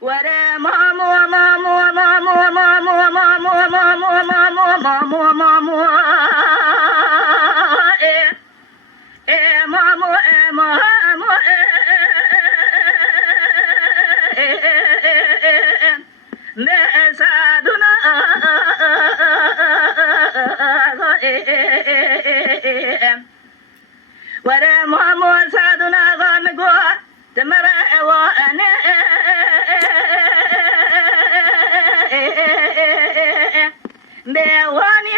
وره مامو مامو مامو مامو مامو مامو مامو مامو مامو مامو مامو مسادنا وره مامو سادنا غامقو تمرأ وأنا بيواني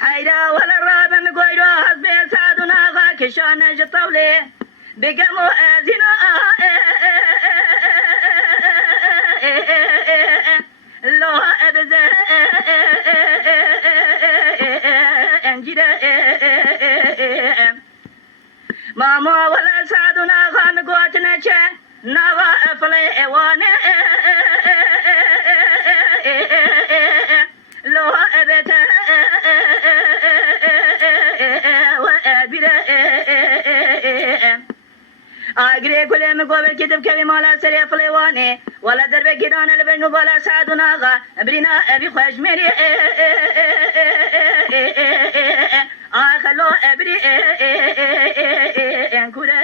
هيدا ولا الرابع مقويدو حسبي سادنا غاكشان جطولي بقمو أزنا لو أبزا انجدا ماما ولا سادنا غامقواتنا چه نغا افلي وانا لو ابت وابدا اگري كل مقوبل كتب كبي مالا سري فليواني ولا درب كدان البن ولا سادنا غا برينا ابي خوش مري اخلو ابري انكره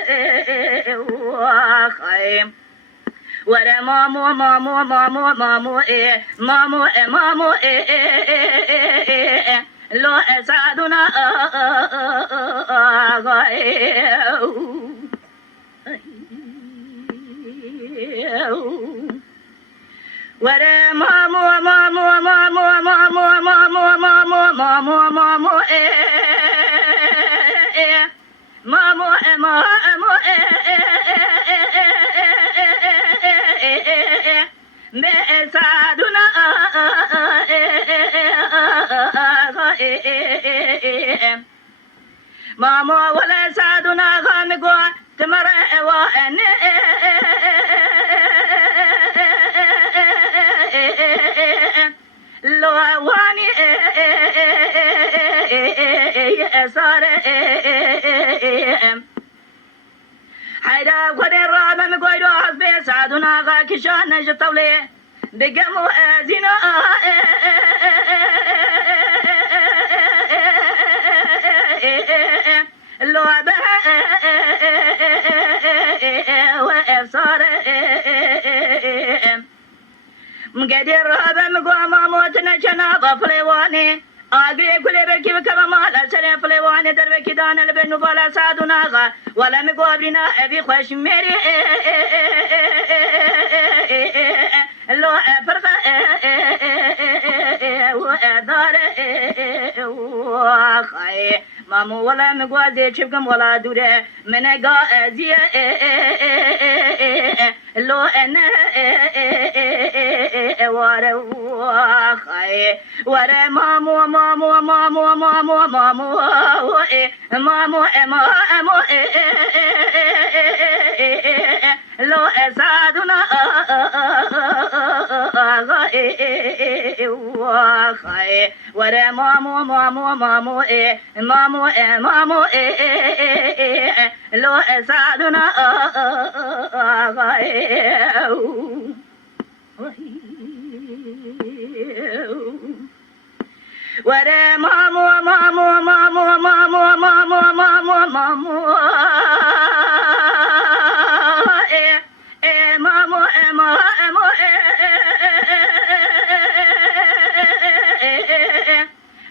واخيم ورا مامو مامو مامو مامو مامو مامو لو سادنا ورا مامو مامو مامو مامو مامو مامو مامو مامو مامو مامو مسادنا مامو ولا سادنا غامقو تمرأ وأن لو واني صار حيدا قد الرابع مقويدو حسبي سادنا غاكشان جطولي بقمو أزنا لو بها وإفصار مقدر رابع مقوى ماموتنا شنابا فليواني آگری کلی برکی بکم مالا سری فلیوانی در بکی دان البنو بالا سادونا غا ولا مقوى برینا ابی خوش میری لو افرق و ادار وخی مامو ولا مقوى زی چبکم ولا دوره منگا ازیه لو انه واره وخی واره مامو مامو مامو مامو مامو مامو مامو لو اسادنا وخي ورا مامو مامو مامو مامو مامو لو اسادنا ورا مامو مامو مامو مامو مامو مامو مامو مامو مامو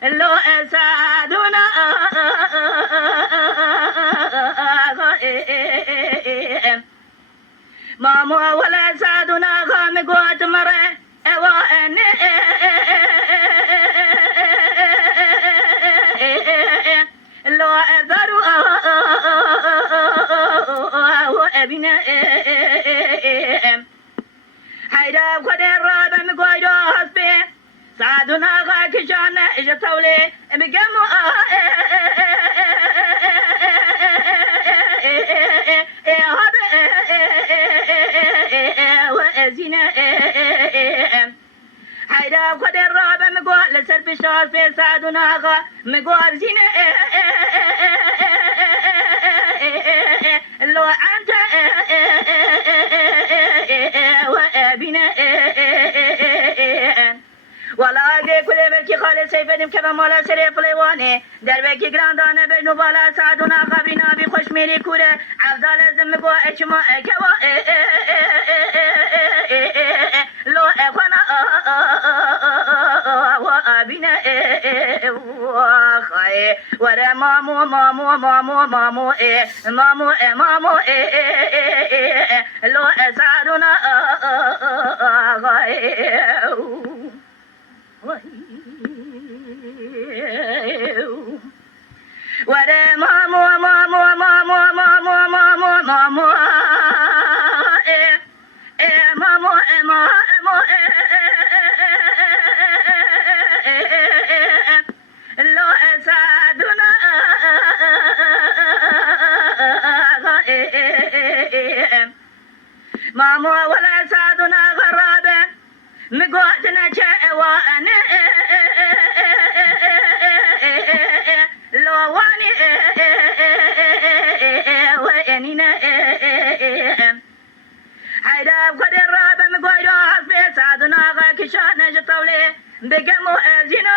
لو اسادنا مامو ولا سادنا غامقوات مره اوان لو اذروا وابنا حيدا قد الرابع مقويدو حسبي سادنا غاكشان اجتولي بقمو وازنا حيدا قد الرابع مقوى لسر بشار في سادنا غا مقوى زنا سیف دیم که مال سری فلیوانه در وکی گراندانه به نوبالا سادونا قبینا بی خوشمیری کوره عبدال زم گو اچما اکوا لو اخوانا و ابینا و خای ور مامو مامو مامو مامو مامو مامو لو سادونا ورا مامو مامو مامو مامو مامو مامو مامو مامو لو اسعدنا مامو ولا سعدنا غرابه مقعدنا جاوان لواني وينينا حيدا قد الرابع مقعدو حسبي سعدنا غاكشان جطولي بقمو ازينا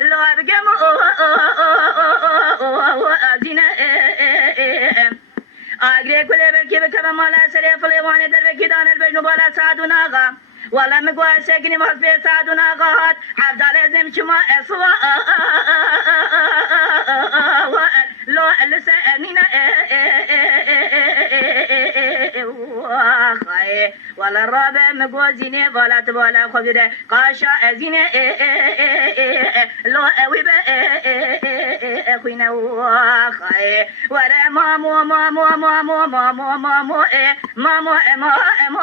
لو بقمو ازينا آگری کلی بکی بکم مالا سری فلیوانی در بکی دانل بجنو بالا سادون آقا والا مگوه سکنی مخصبی سادون آقا هات عبدال ازم شما اسوا لو لسانینا خای والا رابع مگوه زینه والا تبالا خبیره قاشا ازینه لو اوی به خوینه خای ورا مامو مامو مامو مامو مامو مامو مامو